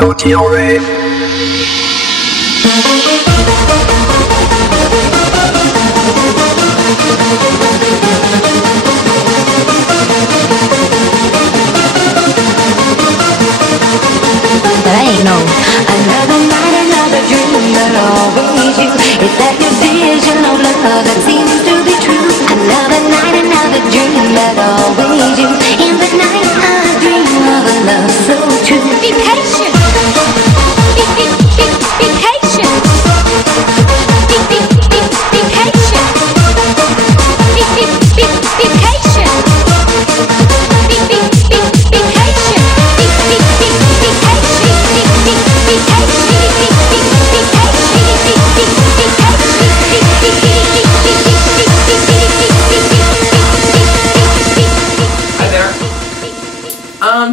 Gyaru theory. Ain't no another night, another dream, but always you. Is that your vision of love that seems to be true? Another night, another dream, but always you. In the night I dream of a love so true. Be patient. Be patient. Be patient. Be patient. Be patient.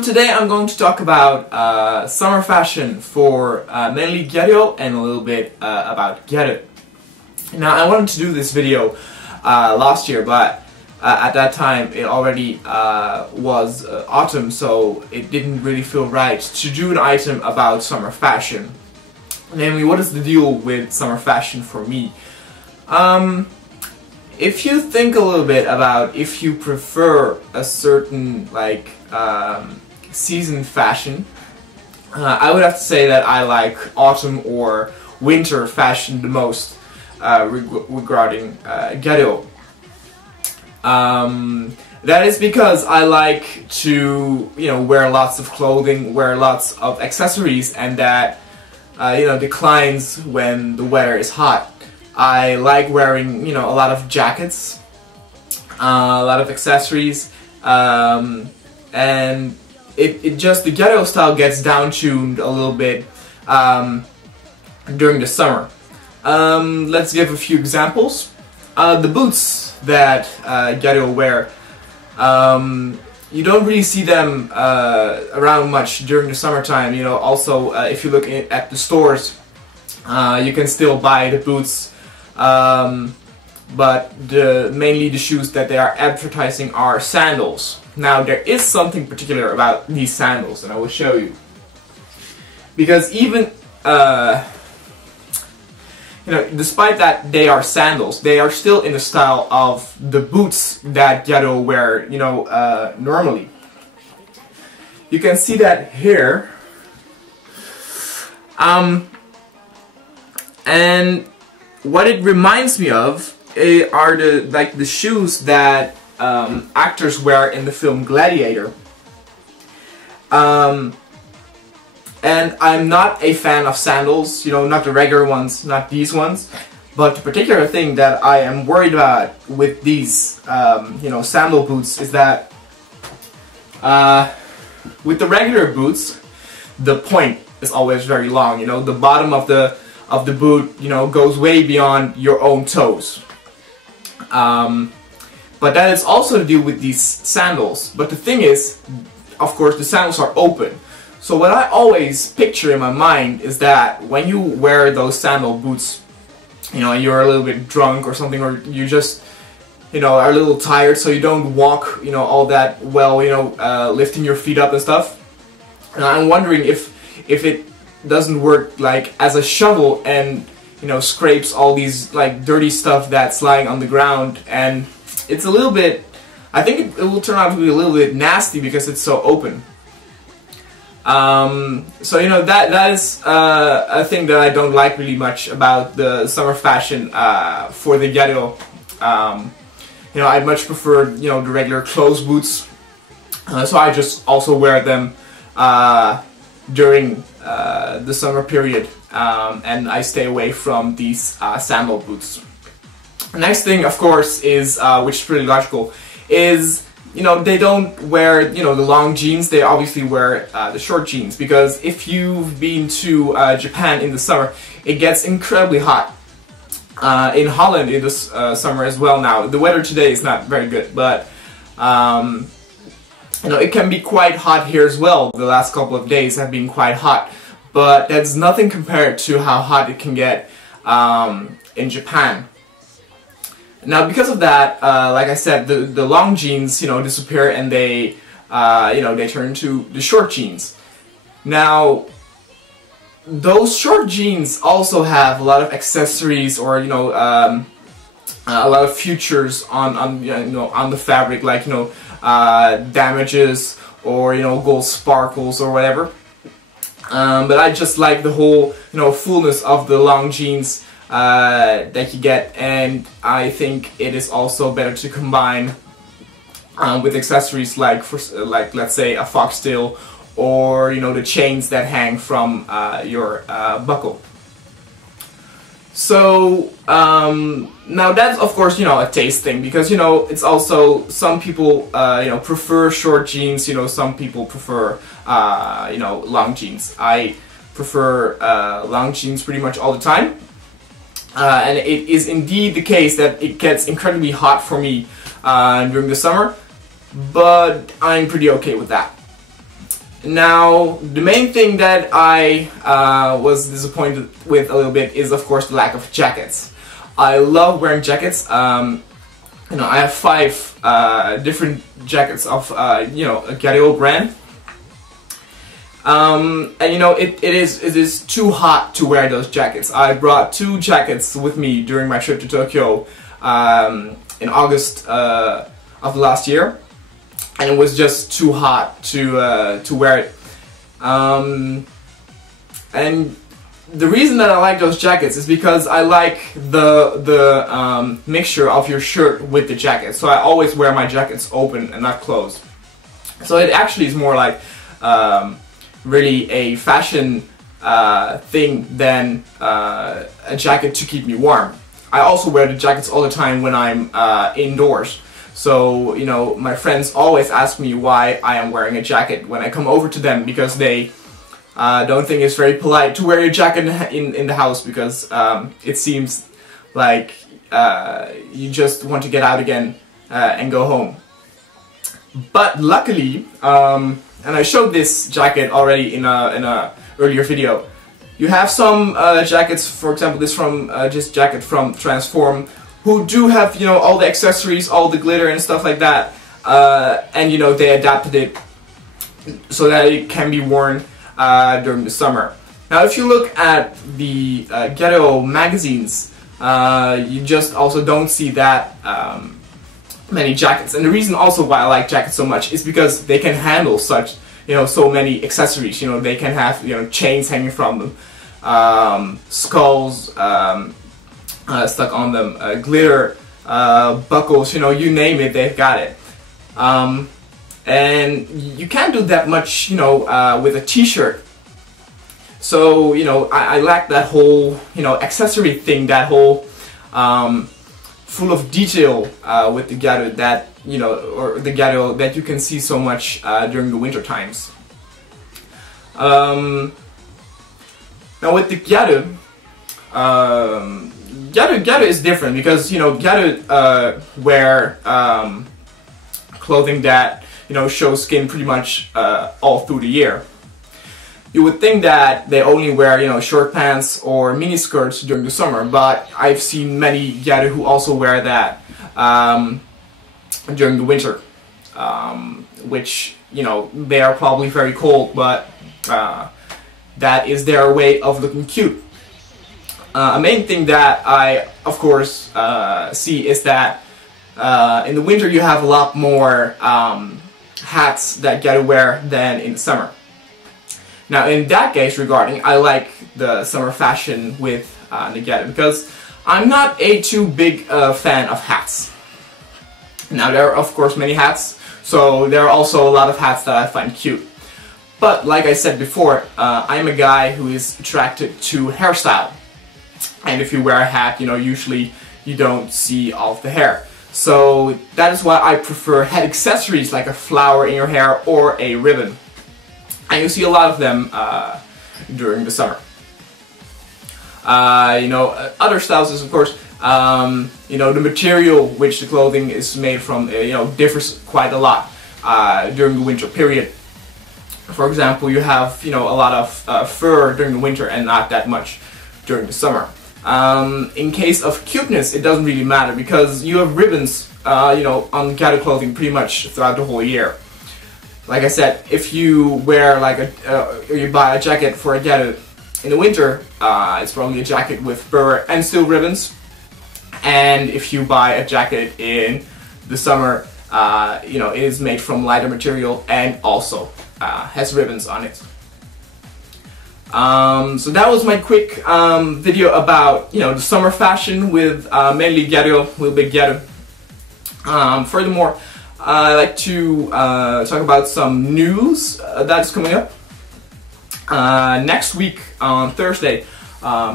Today I'm going to talk about summer fashion for mainly Gyaru and a little bit about Gyaru. Now I wanted to do this video last year, but at that time it already was autumn, so it didn't really feel right to do an item about summer fashion. Namely, what is the deal with summer fashion for me? If you think a little bit about if you prefer a certain like season fashion, I would have to say that I like autumn or winter fashion the most regarding Gyaru. That is because I like to, wear lots of clothing, wear lots of accessories, and that, declines when the weather is hot. I like wearing, a lot of jackets, a lot of accessories, and it just, the Gyaru style gets down-tuned a little bit during the summer. Let's give a few examples. The boots that Gyaru wear, you don't really see them around much during the summertime. Also, if you look at the stores, you can still buy the boots, but mainly the shoes that they are advertising are sandals. Now, there is something particular about these sandals, and I will show you. Because even despite that they are sandals, they are still in the style of the boots that Gyaru wear, normally. You can see that here. And what it reminds me of are the shoes that actors wear in the film Gladiator. And I'm not a fan of sandals, not the regular ones, not these ones. But the particular thing that I am worried about with these, sandal boots is that with the regular boots, the point is always very long. The bottom of the boot, goes way beyond your own toes. But that is also to do with these sandals. But the thing is, of course, the sandals are open. So what I always picture in my mind is that when you wear those sandal boots, and you're a little bit drunk or something, or you just, are a little tired, so you don't walk, all that well, lifting your feet up and stuff. And I'm wondering if it doesn't work like as a shovel and, scrapes all these like dirty stuff that's lying on the ground, and it's a little bit, I think it will turn out to be a little bit nasty because it's so open. So that is a thing that I don't like really much about the summer fashion for the Gyaru. I much prefer the regular closed boots, so I just also wear them during the summer period, and I stay away from these sandal boots. The next thing, of course, is which is pretty logical, is they don't wear, the long jeans. They obviously wear the short jeans, because if you've been to Japan in the summer, it gets incredibly hot. In Holland in this summer as well now. The weather today is not very good, but it can be quite hot here as well. The last couple of days have been quite hot, but that's nothing compared to how hot it can get in Japan. Now, because of that, like I said, the long jeans, disappear, and they, they turn into the short jeans. Now, those short jeans also have a lot of accessories, or you know, a lot of features on you know, on the fabric, like you know, damages, or you know, gold sparkles or whatever. But I just like the whole, you know, fullness of the long jeans that you get, and I think it is also better to combine with accessories like, like let's say a foxtail, or you know, the chains that hang from your buckle. So now that's of course, you know, a taste thing, because you know, it's also, some people you know, prefer short jeans, you know, some people prefer you know, long jeans. I prefer long jeans pretty much all the time, and it is indeed the case that it gets incredibly hot for me during the summer, but I'm pretty okay with that. Now, the main thing that I was disappointed with a little bit is, of course, the lack of jackets. I love wearing jackets. You know, I have 5 different jackets of you know, a Gyaru0 brand. And you know, it is too hot to wear those jackets. I brought 2 jackets with me during my trip to Tokyo in August of last year, and it was just too hot to wear it. And the reason that I like those jackets is because I like the mixture of your shirt with the jacket. So I always wear my jackets open and not closed. So it actually is more like really a fashion thing than a jacket to keep me warm. I also wear the jackets all the time when I'm indoors. So, you know, my friends always ask me why I am wearing a jacket when I come over to them, because they don't think it's very polite to wear your jacket in the house, because it seems like you just want to get out again and go home. But luckily, and I showed this jacket already in a earlier video, you have some jackets, for example this jacket from Transform, who do have, you know, all the accessories, all the glitter and stuff like that, and you know, they adapted it so that it can be worn during the summer. Now, if you look at the Gyaru0 magazines, you just also don't see that many jackets. And the reason also why I like jackets so much is because they can handle such, you know, so many accessories. You know, they can have, you know, chains hanging from them, skulls stuck on them, glitter, buckles, you know, you name it, they've got it. And you can't do that much, you know, with a t-shirt. So, you know, I lack that whole, you know, accessory thing, that whole full of detail with the Gyaru that, you know, or the Gyaru that you can see so much during the winter times. Now with the Gyaru, Gyaru is different, because, you know, Gyaru wear clothing that, you know, shows skin pretty much all through the year. You would think that they only wear, you know, short pants or mini skirts during the summer, but I've seen many Gyaru who also wear that during the winter, which, you know, they are probably very cold, but that is their way of looking cute. A main thing that I, of course, see is that in the winter you have a lot more hats that Gyaru wear than in the summer. Now, in that case, regarding, I like the summer fashion with the Gyaru, because I'm not a too big fan of hats. Now, there are of course many hats, so there are also a lot of hats that I find cute. But like I said before, I'm a guy who is attracted to hairstyle. And if you wear a hat, you know, usually you don't see all of the hair. So that is why I prefer head accessories like a flower in your hair or a ribbon. And you see a lot of them during the summer. You know, other styles is of course, you know, the material which the clothing is made from, you know, differs quite a lot during the winter period. For example, you have, you know, a lot of fur during the winter and not that much during the summer. In case of cuteness, it doesn't really matter, because you have ribbons, you know, on Gyaru clothing pretty much throughout the whole year. Like I said, if you wear like you buy a jacket for a Gyaru in the winter, it's probably a jacket with fur and steel ribbons. And if you buy a jacket in the summer, you know, it is made from lighter material and also has ribbons on it. So that was my quick video about, you know, the summer fashion with mainly Gyaru, with big Gyaru. Furthermore, I'd like to talk about some news that's coming up. Next week on Thursday,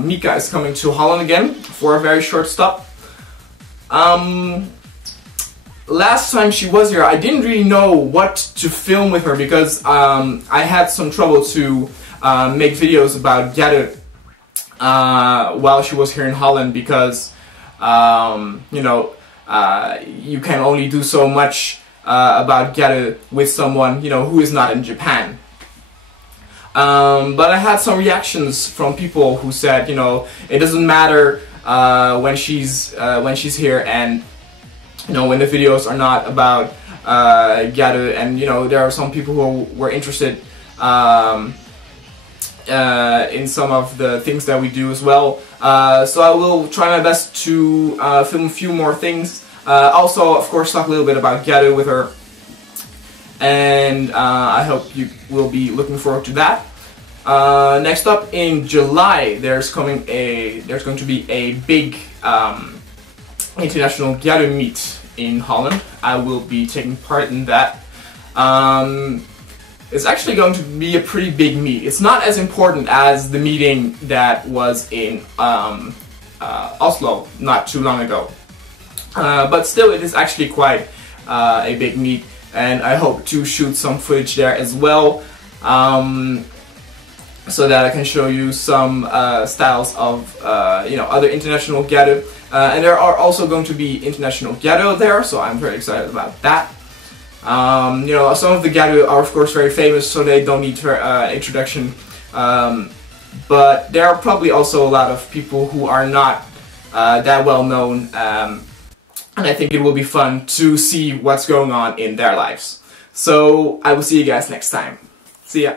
Mika is coming to Holland again for a very short stop. Last time she was here, I didn't really know what to film with her because I had some trouble to make videos about Gyaru while she was here in Holland because you know, you can only do so much about Gyaru with someone, you know, who is not in Japan. But I had some reactions from people who said, you know, it doesn't matter when she's here, and you know, when the videos are not about Gyaru, and you know, there are some people who were interested in some of the things that we do as well. So I will try my best to film a few more things. Also, of course, talk a little bit about Gyaru with her, and I hope you will be looking forward to that. Next up in July, there's going to be a big international Gyaru meet in Holland. I will be taking part in that. It's actually going to be a pretty big meet. It's not as important as the meeting that was in Oslo not too long ago. But still, it is actually quite a big meet, and I hope to shoot some footage there as well, so that I can show you some styles of you know, other international Gyaru. And there are also going to be international Gyaru there, so I'm very excited about that. You know, some of the Gyaru are of course very famous, so they don't need introduction. But there are probably also a lot of people who are not that well known, and I think it will be fun to see what's going on in their lives. So I will see you guys next time. See ya!